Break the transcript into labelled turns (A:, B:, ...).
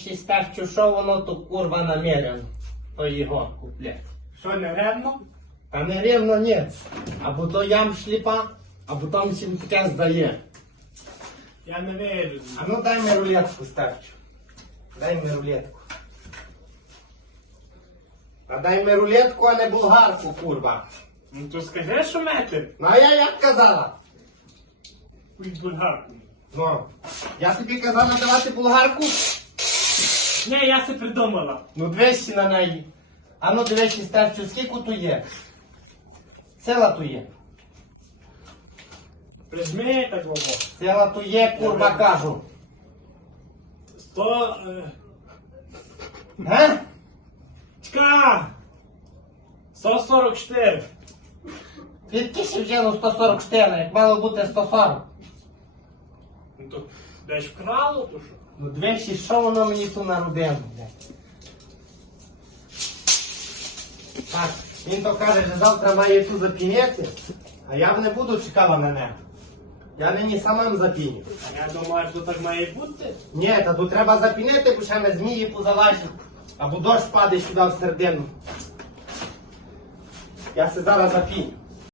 A: ще став, що воно то курва наміряно. То його куплять.
B: Що, не ревно?
A: Та не рівно ні. Або то ям шліпа, або там всім таке здає.
B: Я не вірю.
A: А ну дай ми рулетку ставчу. Дай ми рулетку. Та дай ми рулетку, а не болгарку, курва.
B: Ну то скажи, що мети.
A: Ну а я як казала?
B: Пусть болгарку.
A: Ну, я тобі казала давати болгарку?
B: Ні, я це придумала.
A: Ну двічі на неї. А ну двічі ставчу, скільки тут є? Сила тут є.
B: Прижми так воно.
A: Сила тут є, курва кажу.
B: Сто... Е...
A: Га?
B: Чка! 144.
A: Відки ще вже ну 144, як мало бути 140.
B: Ну то десь вкрало, то що?
A: Ну двічі, що воно мені тут наробило, блядь? Так, він то каже, що завтра має тут запіняти, а я не буду чекала на нього. Я нині самим запіню.
B: А я думаю, що так має бути.
A: Ні, та тут треба запінити, бо ще на змії позалазять. Або дощ падає сюди всередину. Я се зараз запіню.